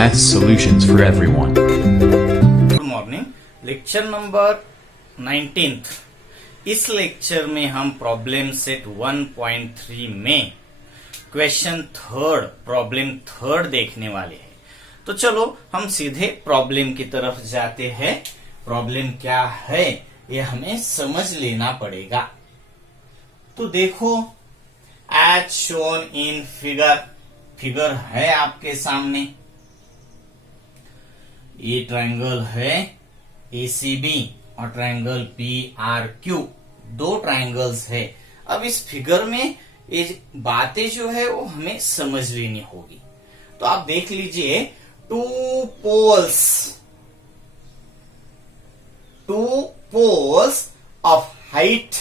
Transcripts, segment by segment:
Math solutions for everyone. Good morning. Lecture number 19। इस lecture में हम प्रॉब्लम सेट 1.3 में क्वेश्चन थर्ड, प्रॉब्लम थर्ड देखने वाले हैं। तो चलो हम सीधे प्रॉब्लम की तरफ जाते हैं। प्रॉब्लम क्या है ये हमें समझ लेना पड़ेगा। तो देखो, एज शोन इन फिगर है आपके सामने। ये ट्रायंगल है ACB और ट्रायंगल PRQ, दो ट्रायंगल्स है। अब इस फिगर में ये बातें जो है वो हमें समझ लेनी होगी। तो आप देख लीजिए, two poles of height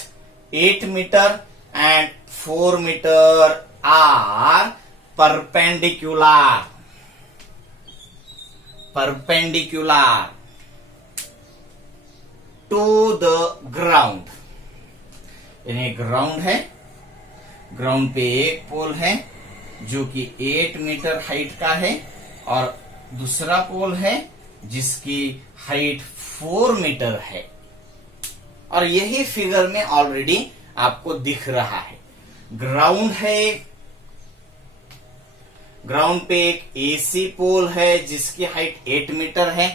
8 metre and 4 metre are perpendicular to the ground। यानी ग्राउंड है, ग्राउंड पे एक पोल है जो कि 8 मीटर हाइट का है और दूसरा पोल है जिसकी हाइट 4 मीटर है। और यही फिगर में ऑलरेडी आपको दिख रहा है। ग्राउंड है, ग्राउंड पे एक AC पोल है जिसकी हाइट 8 मीटर है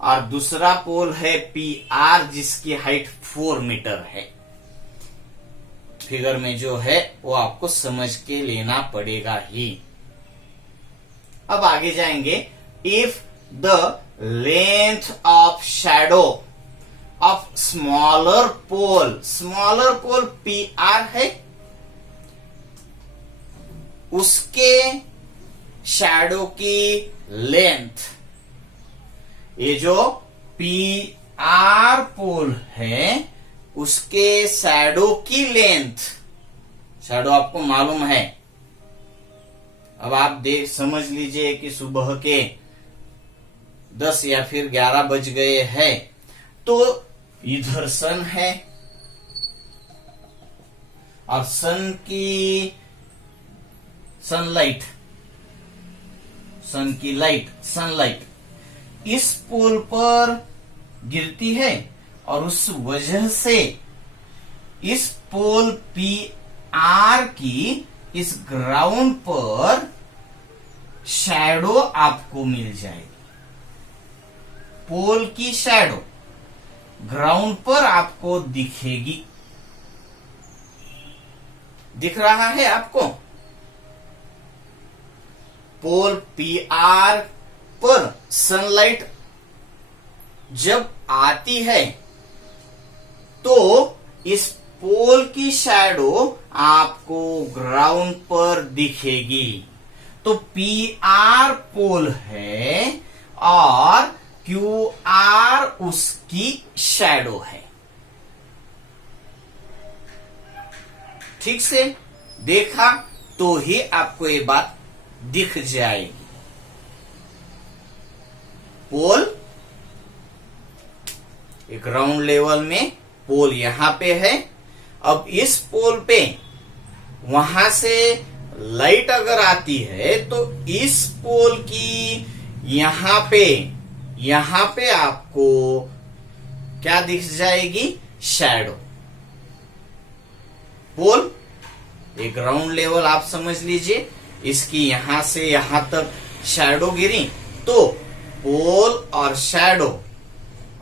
और दूसरा पोल है PR जिसकी हाइट 4 मीटर है। फिगर में जो है वो आपको समझ के लेना पड़ेगा ही। अब आगे जाएंगे। If the length of shadow of smaller pole PR है, उसके शैडो की लेंथ, ये जो PR पोल है उसके शैडो की लेंथ, शैडो आपको मालूम है। अब आप समझ लीजिए कि सुबह के 10 या फिर 11 बज गए हैं। तो इधर सन है और सन की सनलाइट इस पोल पर गिरती है और उस वजह से इस पोल PR की इस ग्राउंड पर शैडो आपको मिल जाएगी। पोल की शैडो ग्राउंड पर आपको दिखेगी। दिख रहा है आपको? पोल PR पर सनलाइट जब आती है तो इस पोल की शैडो आपको ग्राउंड पर दिखेगी। तो PR पोल है और QR उसकी शैडो है। ठीक से देखा तो ही आपको ये बात दिख जाएगी। पोल एक ग्राउंड लेवल में पोल यहां पे है। अब इस पोल पे वहां से लाइट अगर आती है तो इस पोल की यहां पे आपको क्या दिख जाएगी? शैडो। पोल एक ग्राउंड लेवल आप समझ लीजिए, इसकी यहां से यहां तक शैडो गिरी तो पोल और शैडो,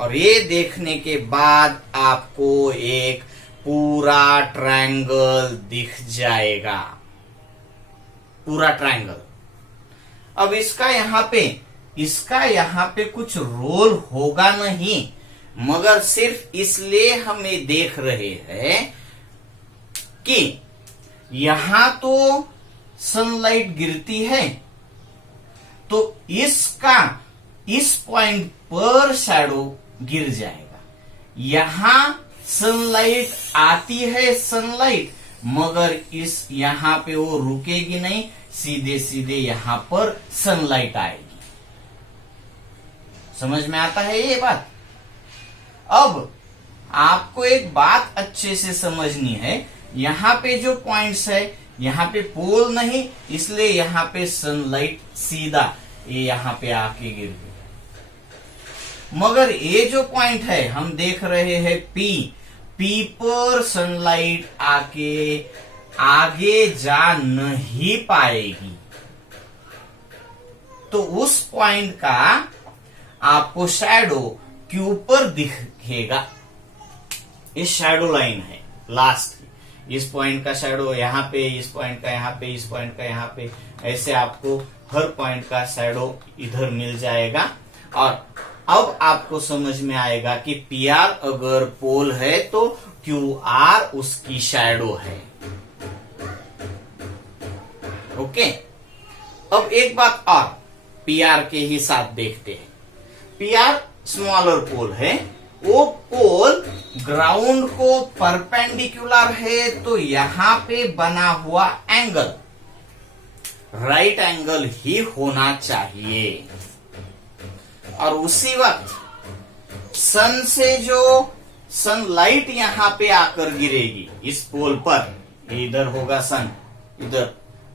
और ये देखने के बाद आपको एक पूरा ट्रायंगल दिख जाएगा, पूरा ट्रायंगल। अब इसका यहाँ पे कुछ रोल होगा नहीं, मगर सिर्फ इसलिए हम ये देख रहे हैं कि यहां तो सनलाइट गिरती है तो इस पॉइंट पर शैडो गिर जाएगा। यहां सनलाइट आती है मगर यहां पे वो रुकेगी नहीं, सीधे यहां पर सनलाइट आएगी। समझ में आता है ये बात? अब आपको एक बात अच्छे से समझनी है। यहाँ पे जो पॉइंट्स है, यहाँ पे पोल नहीं, इसलिए यहाँ पे सनलाइट सीधा ये यहाँ पे आके गिर गया। मगर ये जो पॉइंट है हम देख रहे हैं पी पर सनलाइट आके आगे जा नहीं पाएगी, तो उस पॉइंट का आपको शैडो क्यू पर दिखेगा। ये शैडो लाइन है लास्ट, इस पॉइंट का शैडो यहाँ पे, इस पॉइंट का यहाँ पे, इस पॉइंट का यहाँ पे, ऐसे आपको हर पॉइंट का शैडो इधर मिल जाएगा। और अब आपको समझ में आएगा कि पी आर अगर पोल है तो क्यू आर उसकी शैडो है। ओके, अब एक बात और पी आर के ही साथ देखते हैं। पी आर स्मॉलर पोल है, वो पोल ग्राउंड को परपेंडिकुलर है, तो यहां पे बना हुआ एंगल राइट एंगल ही होना चाहिए। और उसी वक्त सन से जो सनलाइट यहां पे आकर गिरेगी इस पोल पर, इधर होगा सन इधर,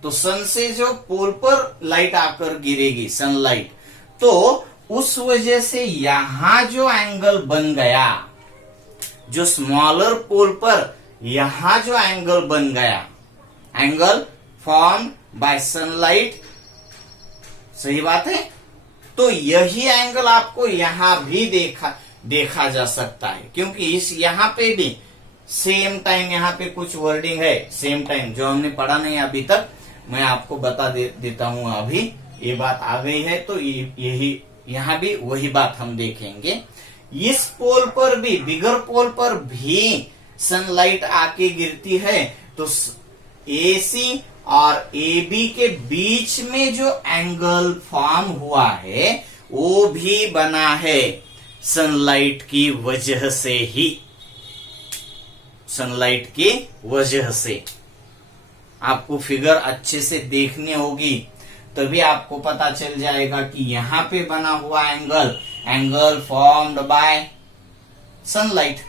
तो सन से जो पोल पर लाइट आकर गिरेगी सनलाइट, तो उस वजह से यहां जो एंगल बन गया, जो स्मॉलर पोल पर यहां जो एंगल बन गया, एंगल फॉर्म बाय सनलाइट, सही बात है। तो यही एंगल आपको यहां भी देखा जा सकता है, क्योंकि इस यहां पे भी सेम टाइम, यहां पे कुछ वर्डिंग है सेम टाइम जो हमने पढ़ा नहीं अभी तक, मैं आपको बता देता हूं। अभी ये बात आ गई है तो यही यहां भी वही बात हम देखेंगे। इस पोल पर भी, बिगर पोल पर भी सनलाइट आके गिरती है, तो एसी और AB के बीच में जो एंगल फॉर्म हुआ है वो भी बना है सनलाइट की वजह से ही, सनलाइट की वजह से। आपको फिगर अच्छे से देखनी होगी, तभी आपको पता चल जाएगा कि यहां पे बना हुआ angle formed by sunlight,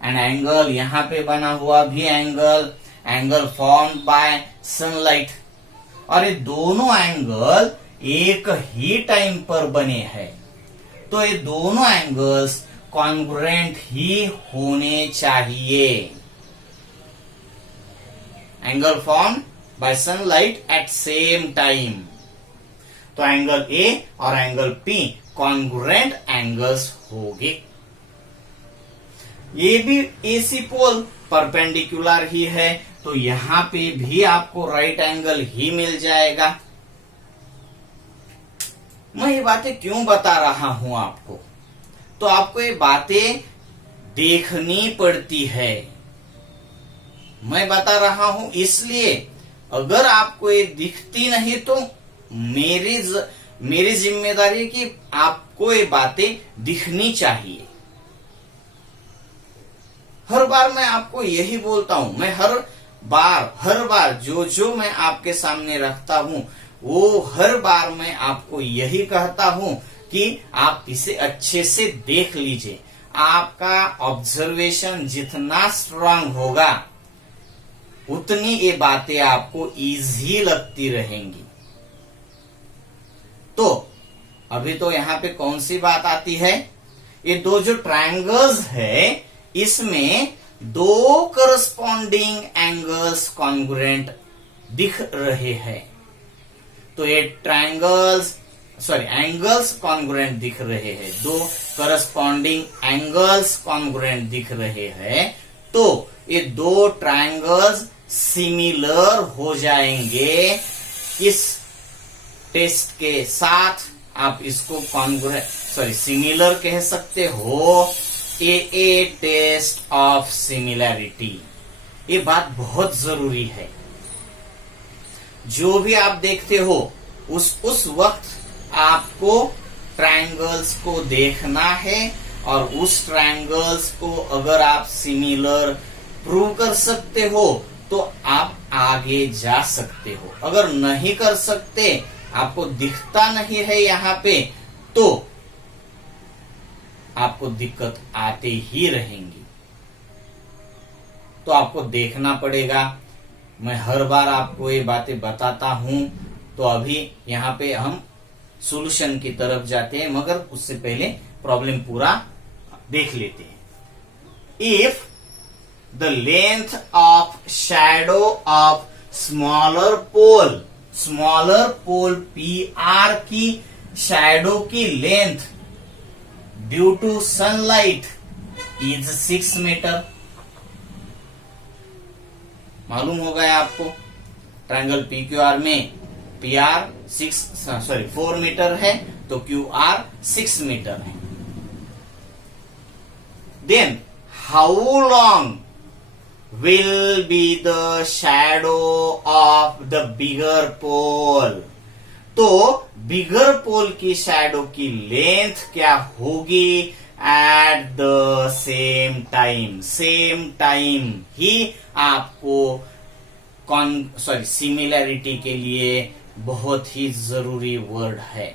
and angle यहां पे बना हुआ भी एंगल फॉर्म्ड बाय सनलाइट। और ये दोनों एंगल एक ही टाइम पर बने हैं, तो ये दोनों एंगल्स कॉन्ग्रुएंट ही होने चाहिए। Angle form by sunlight at same time, तो एंगल ए और एंगल पी कॉन्ग्रुएंट एंगल्स होंगे। ये भी एसी पोल परपेंडिकुलर ही है, तो यहां पे भी आपको राइट एंगल ही मिल जाएगा। मैं ये बातें क्यों बता रहा हूं आपको, तो आपको ये बातें देखनी पड़ती है। मैं बता रहा हूं इसलिए, अगर आपको ये दिखती नहीं तो मेरी जिम्मेदारी कि आपको ये बातें दिखनी चाहिए। हर बार मैं आपको यही बोलता हूं, मैं हर बार जो मैं आपके सामने रखता हूं, वो हर बार मैं आपको यही कहता हूं कि आप इसे अच्छे से देख लीजिए। आपका ऑब्जर्वेशन जितना स्ट्रांग होगा, उतनी ये बातें आपको इजी लगती रहेंगी। तो अभी तो यहां पे कौन सी बात आती है, ये दो जो ट्रायंगल्स है, इसमें दो करस्पॉन्डिंग एंगल्स कॉन्ग्रुएंट दिख रहे हैं। तो ये एंगल्स कॉन्ग्रुएंट दिख रहे हैं, दो करस्पॉन्डिंग एंगल्स कॉन्ग्रुएंट दिख रहे हैं, तो ये दो ट्रायंगल्स सिमिलर हो जाएंगे। इस टेस्ट के साथ आप इसको सिमिलर कह सकते हो, ए टेस्ट ऑफ सिमिलैरिटी। ये बात बहुत जरूरी है। जो भी आप देखते हो उस वक्त आपको ट्रायंगल्स को देखना है, और उस ट्रायंगल्स को अगर आप सिमिलर प्रूव कर सकते हो तो आप आगे जा सकते हो। अगर नहीं कर सकते, आपको दिखता नहीं है यहाँ पे, तो आपको दिक्कत आते ही रहेंगी। तो आपको देखना पड़ेगा। मैं हर बार आपको ये बातें बताता हूं, तो अभी यहाँ पे हम सॉल्यूशन की तरफ जाते हैं, मगर उससे पहले प्रॉब्लम पूरा देख लेते हैं। If the length of shadow of smaller pole P R की शैडो की length due to sunlight is 6 metre. मालूम हो गया आपको, ट्रायंगल पी क्यू आर में पी आर 4 मीटर है तो क्यू आर 6 मीटर है। Then how long will be the shadow of the bigger pole? तो बिगर पोल की शैडो की लेंथ क्या होगी एट द सेम टाइम ही आपको सिमिलैरिटी के लिए बहुत ही जरूरी वर्ड है।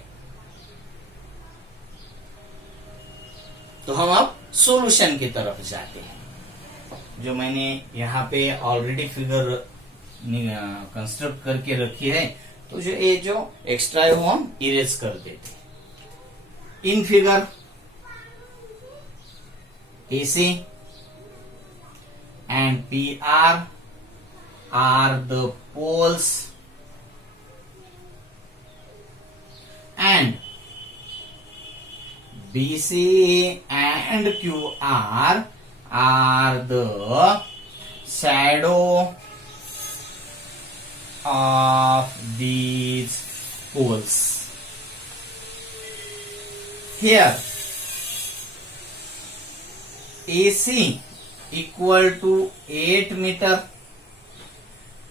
तो हम अब सॉल्यूशन की तरफ जाते हैं। जो मैंने यहाँ पे ऑलरेडी फिगर कंस्ट्रक्ट करके रखी है, तो जो एक्स्ट्रा है वो हम इरेज कर देते। In figure AC and PR are the poles and BC and QR are the shadow of these poles. Here AC equal to 8 meter,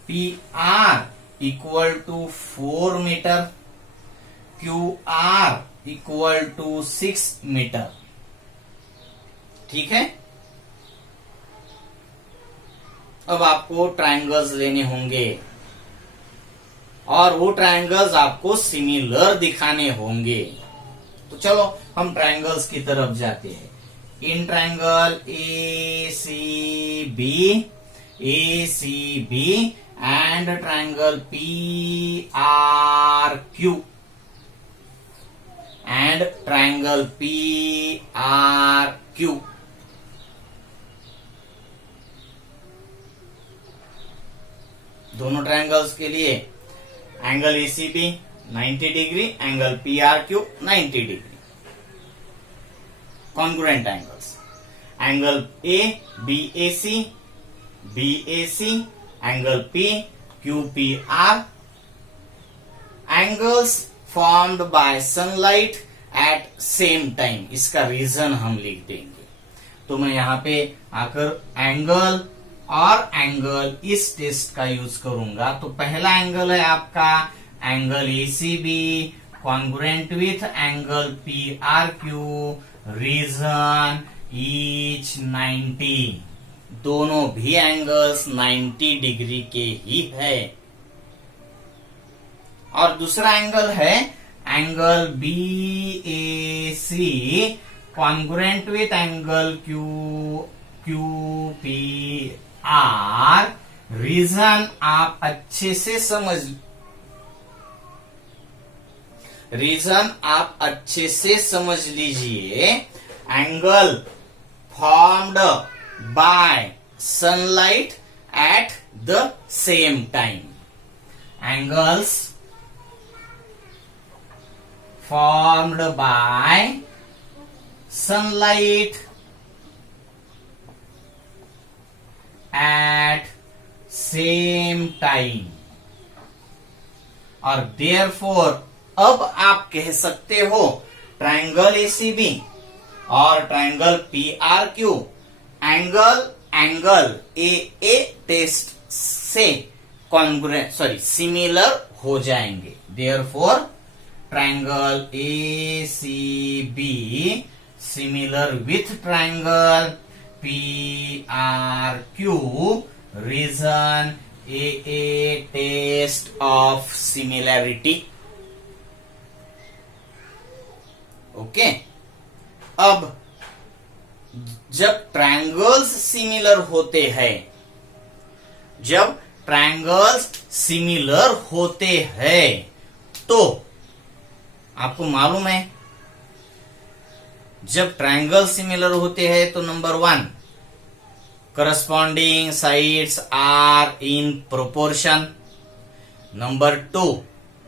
PR equal to 4 meter, QR equal to 6 meter। ठीक है। अब आपको triangles लेने होंगे और वो triangles आपको similar दिखाने होंगे। तो चलो हम ट्रायंगल्स की तरफ जाते हैं। In triangle ACB and triangle PRQ and triangle PRQ। दोनों ट्रायंगल्स के लिए angle ACB 90 degree, angle PRQ 90 degree, congruent angles. Angle A BAC angle P QPR, angles formed by sunlight at same time. इसका reason हम लिख देंगे। तो मैं यहाँ पे आकर एंगल और एंगल इस टेस्ट का यूज करूंगा। तो पहला एंगल है आपका angle ACB congruent with angle PRQ, reason each 90। दोनों भी एंगल्स 90 डिग्री के ही है। और दूसरा एंगल है angle BAC congruent with angle QPR। Reason आप अच्छे से समझ लीजिए। Angle formed by sunlight at the same time. Angles formed by sunlight at same time। और therefore अब आप कह सकते हो ट्रायंगल ACB और triangle PRQ angle AA test से सिमिलर हो जाएंगे। therefore triangle ACB similar with triangle PRQ, reason AA test of similarity। Okay. अब जब ट्रायंगल्स सिमिलर होते हैं तो आपको मालूम है जब ट्रायंगल सिमिलर होते हैं तो number 1 corresponding sides are in proportion, number 2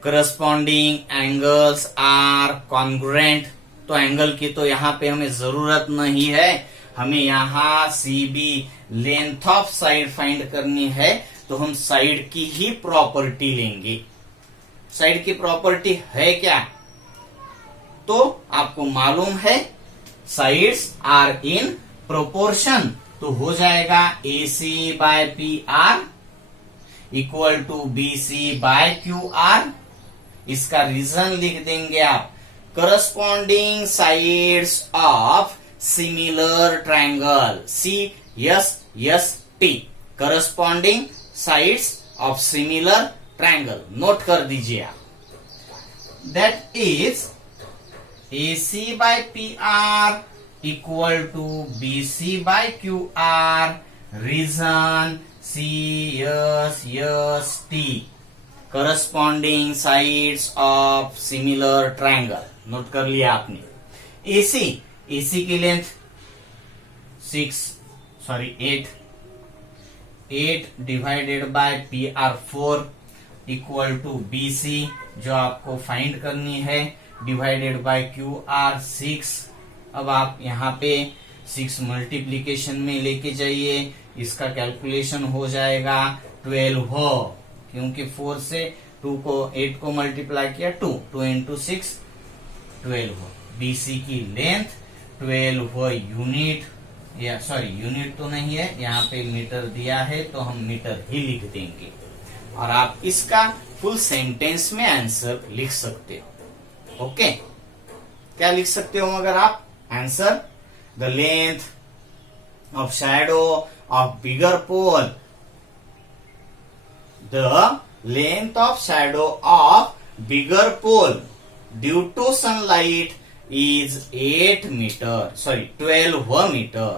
corresponding angles are congruent. तो एंगल की तो यहां पे हमें जरूरत नहीं है, हमें यहां CB length of side find करनी है, तो हम साइड की ही प्रॉपर्टी लेंगे। साइड की प्रॉपर्टी है क्या? तो आपको मालूम है साइड्स आर इन प्रोपोर्शन, तो हो जाएगा AC by PR equal to BC by QR। इसका रीजन लिख देंगे आप, corresponding sides of similar triangle CSST, corresponding sides of similar triangle. Note कर दीजिए आप, that is AC by PR equal to BC by QR, reason CSST, corresponding sides of similar triangle. Note कर लिया आपने। AC की length 8 divided by PR 4 equal to BC जो आपको find करनी है डिवाइडेड बाय QR 6। अब आप यहाँ पे 6 मल्टीप्लीकेशन में लेके जाइए, इसका कैलकुलेशन हो जाएगा 12, क्योंकि 4 से 8 को मल्टीप्लाई किया 2 इंटू 6 12। BC की लेंथ 12 यूनिट, या यूनिट तो नहीं है, यहाँ पे मीटर दिया है तो हम मीटर ही लिख देंगे, और आप इसका फुल सेंटेंस में आंसर लिख सकते हो। ओके, क्या लिख सकते हो अगर आप answer? The length of shadow of bigger pole, the length of shadow of bigger pole due to sunlight is 12 metre.